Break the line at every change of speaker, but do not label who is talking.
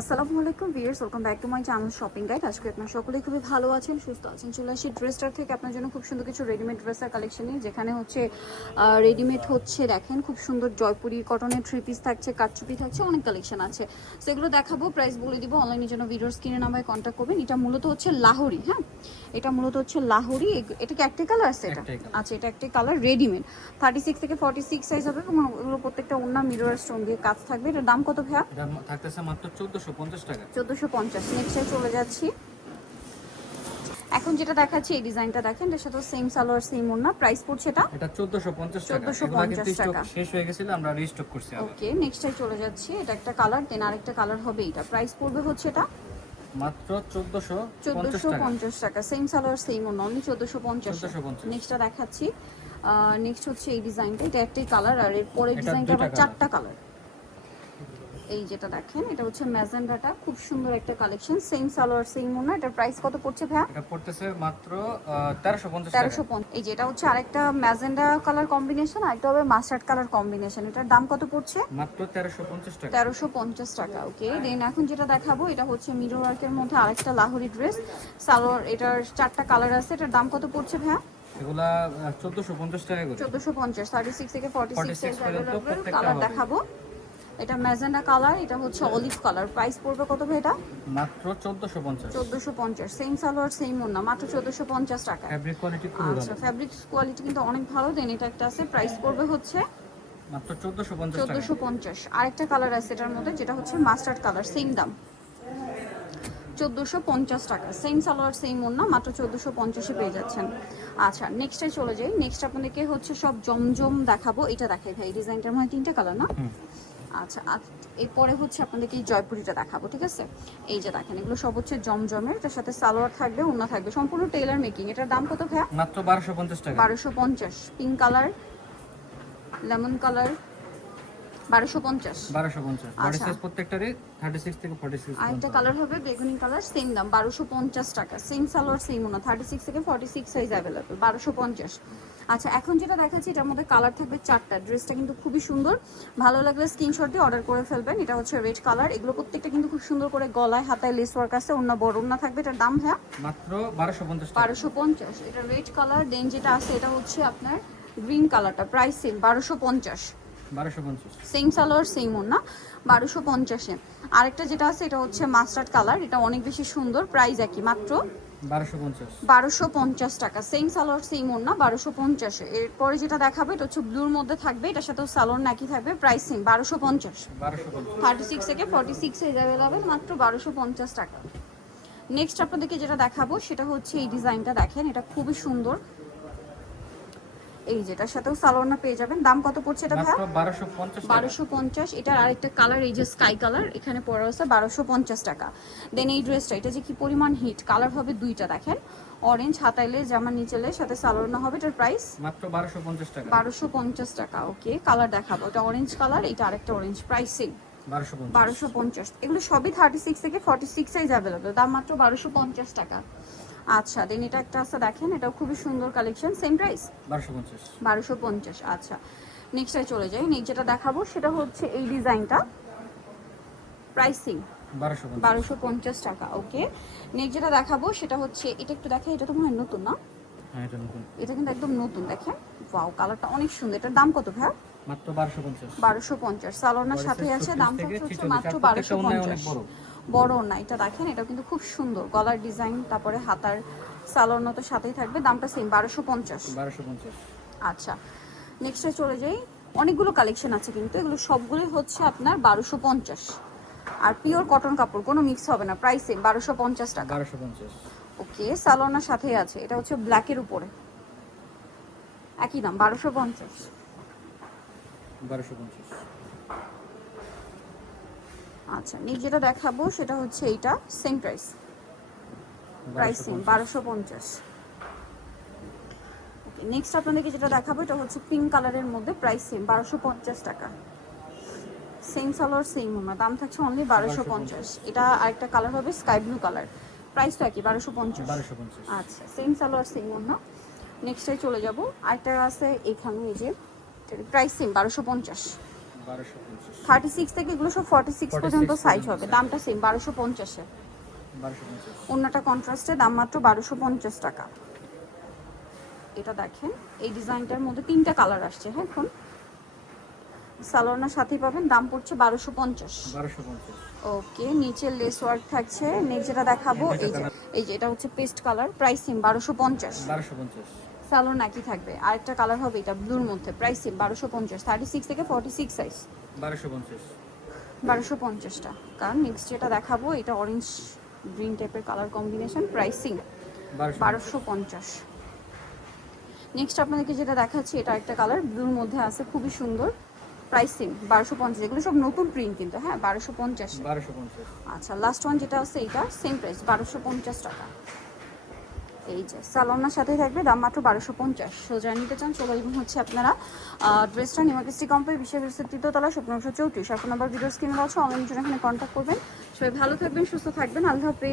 আসসালামু আলাইকুম viewers welcome back to my channel shopping guide. আজকে আপনার সকলেই খুবই ভালো আছেন সুস্থ আছেন। চলে আসি ড্রেসটার থেকে। আপনার জন্য খুব সুন্দর কিছু রেডিমেড ড্রেসের কালেকশন নিয়ে যেখানে হচ্ছে রেডিমেড হচ্ছে দেখেন খুব সুন্দর জয়পুরি কটনের থ্রি পিস থাকছে কাটচুপি থাকছে অনেক কালেকশন আছে। সেগুলো দেখাবো প্রাইস বলে দিব অনলাইনের জন্য ভিডিওর কিনে নামায় কন্ট্যাক্ট করবেন। এটা মূলত হচ্ছে লাহোরি হ্যাঁ? এটা মূলত হচ্ছে লাহোরি এটা কি একটাই কালার আছে এটা? আচ্ছা এটা একটা কালার রেডিমেড থার্টি সিক্স থেকে ফর্টি সিক্স সাইজ হবে এবং এগুলো প্রত্যেকটা অন্য মিরর স্টোন দিয়ে কাজ থাকবে। এটা দাম কত ভাইয়া?
থাকতেছে মাত্র চোদ্দ 1450 টাকা।
1450 চলে যাচ্ছি। এখন যেটা দেখাচ্ছি এই ডিজাইনটা দেখেন এর সাথে সেম সালোয়ার সেম ওড়না প্রাইস পড়ছে এটা?
এটা 1450 টাকা।
1450 টাকা।
শেষ হয়ে গেছিল আমরা রিস্টক করছি
ওকে নেক্সটে চলে যাচ্ছি এটা একটা কালার দেন আরেকটা কালার হবে এটা। প্রাইস পড়বে হচ্ছে এটা?
মাত্র
1450
টাকা।
সেম সালোয়ার সেম ওড়না অনলি
1450
নেক্সটটা দেখাচ্ছি নেক্সট হচ্ছে এই ডিজাইনটা এটা একটাই কালার আর এর পরের ডিজাইনটা আবার চারটা কালার এই যেটা দেখেন এটা হচ্ছে ম্যাজেন্ডাটা। খুব সুন্দর একটা কালেকশন সেম সালোয়ার সেম ওড়না। এটার প্রাইস কত পড়ছে ভাইয়া?
এটা পড়তেছে মাত্র তেরোশো পঞ্চাশ টাকা।
তেরোশো এই যেটা হচ্ছে আরেকটা ম্যাজেন্ডা কালার কম্বিনেশন আর আরেকটা হবে মাস্টার্ড কালার কম্বিনেশন এটার দাম কত পড়ছে?
মাত্র তেরোশো পঞ্চাশ টাকা।
তেরোশো পঞ্চাশ টাকা ওকে দেন এখন যেটা দেখাবো এটা হচ্ছে মিরো ওয়ার্কের মধ্যে আরেকটা লাহোরি ড্রেস সালোয়ার এটার চারটা কালার আছে। এটার দাম কত পড়ছে ভাইয়া?
এগুলা চোদ্দশো পঞ্চাশ টাকা করে।
চোদ্দোশো পঞ্চাশ থার্টি সিক্স থেকে ফর্টি
46
সিক্স
পর্যন্ত প্রত্যেকটা
কালার দেখাবো। এটা ম্যাজেন্ডা কালার এটা হচ্ছে অলিভ কালার। প্রাইস পড়বে কত ভাই এটা?
মাত্র চোদ্দশো পঞ্চাশ।
চোদ্দোশো পঞ্চাশ। সেম সালোয়ার সেম ওড়না মাত্র চোদ্দোশো পঞ্চাশ টাকা।
ফ্যাব্রিক কোয়ালিটি
আচ্ছা
ভালো।
ফ্যাব্রিক কোয়ালিটি কিন্তু অনেক ভালো। দেন এটা একটা আছে প্রাইস পড়বে হচ্ছে
মাত্র চোদ্দশো পঞ্চাশ টাকা।
চোদ্দোশো পঞ্চাশ। আরেকটা কালার আছে এটার মধ্যে যেটা হচ্ছে মাস্টার্ড কালার সেম দাম। চোদ্দোশো পঞ্চাশ টাকা। সেম সালোয়ার সেম ওড়না মাত্র চোদ্দোশো পঞ্চাশে পেয়ে যাচ্ছেন। আচ্ছা নেক্সটে চলে যাই। নেক্সট আপনাদেরকে হচ্ছে সব জমজম দেখাবো। এটা দেখাই ভাই ডিজাইনটার মধ্যে তিনটা কালার না?
হুম।
আচ্ছা আর এরপরে হচ্ছে আপনাদেরকে এই জয়পুরিটা দেখাবো ঠিক আছে? এই যে দেখেন এগুলো সব হচ্ছে জমজমের এটার সাথে সালোয়ার থাকবে ওড়না থাকবে সম্পূর্ণ টেলার মেকিং এটার দাম কত ভাইয়া?
মাত্র বারোশো পঞ্চাশ টাকা।
বারোশো পঞ্চাশ। পিঙ্ক কালার লেমন কালার বারোশো পঞ্চাশ।
বারোশো পঞ্চাশ।
আচ্ছা।
প্রত্যেকটারই থার্টি সিক্স থেকে ফর্টি সিক্স
আরেকটা কালার হবে বেগুনি কালার সেম দাম বারোশো পঞ্চাশ টাকা। সেম সালোয়ার সেম ওনা থার্টি সিক্স থেকে ফর্টি সিক্স সাইজ অ্যাভেলেবেল বারোশো পঞ্চাশ। আচ্ছা এখন যেটা দেখাচ্ছি এটার মধ্যে কালার থাকবে চারটা। ড্রেসটা কিন্তু খুবই সুন্দর। ভালো লাগলে স্ক্রিনশট দিয়ে অর্ডার করে ফেলবেন। এটা হচ্ছে রেড কালার এগুলো প্রত্যেকটা কিন্তু খুব সুন্দর করে গলায় হাতায় লেস ওয়ার্ক আছে। অন্য বড় ওনা থাকবে। এটার দাম হ্যাঁ
মাত্র বারোশো পঞ্চাশ টাকা।
বারোশো পঞ্চাশ। এটা রেড কালার দেন যেটা আছে এটা হচ্ছে আপনার গ্রিন কালারটা প্রাইস সেম বারোশো পঞ্চাশ। সেম সালোয়ার সেম ওনা বারোশো পঞ্চাশে। আরেকটা যেটা আছে এটা হচ্ছে মাস্টার্ড কালার এটা অনেক বেশি সুন্দর। প্রাইস একই মাত্র
বারোশো পঞ্চাশ।
টাকা। সেম সালোয়ার সেম ওনা বারোশো পঞ্চাশে। এরপরে যেটা দেখাবে এটা হচ্ছে ব্লুর মধ্যে থাকবে। এটার সাথেও সালোর নাকি থাকবে। প্রাইস সেম বারোশো পঞ্চাশ। থার্টি সিক্স থেকে ফর্টি সিক্স অ্যাভেলেবেল মাত্র বারোশো পঞ্চাশ টাকা। নেক্সট আপনাদেরকে যেটা দেখাবো সেটা হচ্ছে এই ডিজাইনটা দেখেন। এটা খুবই সুন্দর। এই যেটার সাথেও সালোয়ার পেয়ে যাবেন। দাম কত পড়ছে এটা
বারোশো পঞ্চাশ
এটার আরেকটা কালার এই যে স্কাই কালার এখানে পড়া আছে বারোশো পঞ্চাশ টাকা। দেন এই ড্রেসটা এটা যে কি পরিমাণ হিট কালার হবে দুইটা দেখেন। অরেঞ্জ হাতাইলে জামা নিচেলে সাথে সালোয়ার হবে। এটার প্রাইস
মাত্র বারোশো পঞ্চাশ টাকা।
বারোশো পঞ্চাশ টাকা ওকে কালার দেখাবো। এটা অরেঞ্জ কালার এটা আরেকটা অরেঞ্জ প্রাইস সেম
বারোশো পঞ্চাশ।
এগুলো সবই থার্টি সিক্স থেকে ফর্টি সাইজ অ্যাভেলেবেল দাম মাত্র বারোশো পঞ্চাশ টাকা। আচ্ছা দেন এটা একটা আছে দেখেন এটাও খুবই সুন্দর কালেকশন সেম প্রাইস
বারোশো পঞ্চাশ।
আচ্ছা। নেক্সটে চলে যাই নেক্সট যেটা দেখাবো সেটা হচ্ছে এই ডিজাইনটা। প্রাইসিং
বারোশো পঞ্চাশ।
টাকা ওকে নেক্সট যেটা দেখাবো সেটা হচ্ছে এটা একটু দেখে এটা তো মনে হয় নতুন না?
হ্যাঁ এটা নতুন।
এটা কিন্তু একদম নতুন দেখেন। ওয়াও কালারটা অনেক সুন্দর। এটার দাম কত ভাই
মাত্র বারোশো পঞ্চাশ।
বারোশো পঞ্চাশ সালোনার সাথে আছে
36
দাম হচ্ছে মাত্র বারোশো পঞ্চাশ।
বড়।
না এটা দেখেন এটা কিন্তু খুব সুন্দর। গলার ডিজাইন তারপরে হাতার সালোনা তো সাথেই থাকবে দামটা সেম বারোশো পঞ্চাশ।
বারোশো পঞ্চাশ।
আচ্ছা নেক্সটে চলে যাই। অনেকগুলো কালেকশন আছে কিন্তু এগুলো সবগুলোই হচ্ছে আপনার বারোশো পঞ্চাশ। আর পিওর কটন কাপড় কোনো মিক্স হবে না প্রাইস সেম বারোশো পঞ্চাশ টাকা।
বারোশো পঞ্চাশ।
ওকে সালোনার সাথে আছে এটা হচ্ছে ব্ল্যাকের উপরে। একই দাম বারোশো পঞ্চাশ।
বারোশো পঞ্চাশ।
আচ্ছা নেক্সট যেটা দেখাবো সেটা হচ্ছে এইটা সেম প্রাইস প্রাইস সেম বারোশো পঞ্চাশ। ওকে নেক্সট আপনাদেরকে যেটা দেখাবো এটা হচ্ছে পিঙ্ক কালারের মধ্যে প্রাইস সেম বারোশো পঞ্চাশ টাকা। সেম সালোয়ার সেম ওনা দাম থাকছে অনলি বারোশো পঞ্চাশ। এটা আরেকটা কালার হবে স্কাই ব্লু কালার প্রাইস তো একই বারোশো পঞ্চাশ। আচ্ছা সেম সালোয়ার সেম ওনা নেক্সটে চলে যাব। আরেকটা আছে এখানে এই যে প্রাইস সেম বারোশো পঞ্চাশ। থার্টি সিক্স থেকে এগুলো সব ফর্টি সিক্স
46
পর্যন্ত সাইজ হবে দামটা সেম বারোশো পঞ্চাশে অন্যটা কন্ট্রাস্টে দাম মাত্র বারোশো পঞ্চাশ টাকা। এটা দেখেন এই ডিজাইনটার মধ্যে তিনটা কালার আসছে হ্যাঁ এখন। সালোয়ারনার সাথেই পাবেন দাম পড়ছে বারোশো পঞ্চাশ।
বারোশো পঞ্চাশ।
ওকে নিচে লেস ওয়ার্ক থাকছে। নেক্সট যেটা দেখাবো এই যে এই যে এটা হচ্ছে পেস্ট কালার প্রাইস সেম বারোশো পঞ্চাশ।
বারোশো পঞ্চাশ।
সালোয়ার একই থাকবে? আরেকটা কালার হবে এটা ব্লুর মধ্যে প্রাইস সেম বারোশো পঞ্চাশ থার্টি সিক্স থেকে ফর্টি সিক্স সাইজ
বারোশো পঞ্চাশ।
বারোশো পঞ্চাশটা। কারণ নেক্সট যেটা দেখাবো এটা অরেঞ্জ গ্রিন টাইপের কালার কম্বিনেশন প্রাইসিং
বারোশো
পঞ্চাশ। নেক্সট আপনাদেরকে যেটা দেখাচ্ছি এটা একটা কালার ব্লুর মধ্যে আছে খুবই সুন্দর। প্রাইসিং বারোশো পঞ্চাশ। এগুলো সব নতুন প্রিন্ট কিন্তু হ্যাঁ বারোশো পঞ্চাশ।
বারোশো পঞ্চাশ।
আচ্ছা লাস্ট ওয়ান যেটা আছে এটা সেম প্রাইস বারোশো পঞ্চাশ টাকা। এই যে, সালোনার সাথে থাকবে, দাম মাত্র বারোশো পঞ্চাশ। সোজা নিতে চান, চলে এবং হচ্ছে আপনারা ড্রেসটা নিমাকৃষ্টি কম্পাই বিশ্বের তৃতীয়তলা স্বপ্নশো চৌত্রিশ। এখন আবার ভিডিও স্ক্রিনে আছে অনলাইন জন্য এখানে কন্ট্যাক্ট করবেন। সবাই ভালো থাকবেন, সুস্থ থাকবেন, আল্লাহ হাফেজ।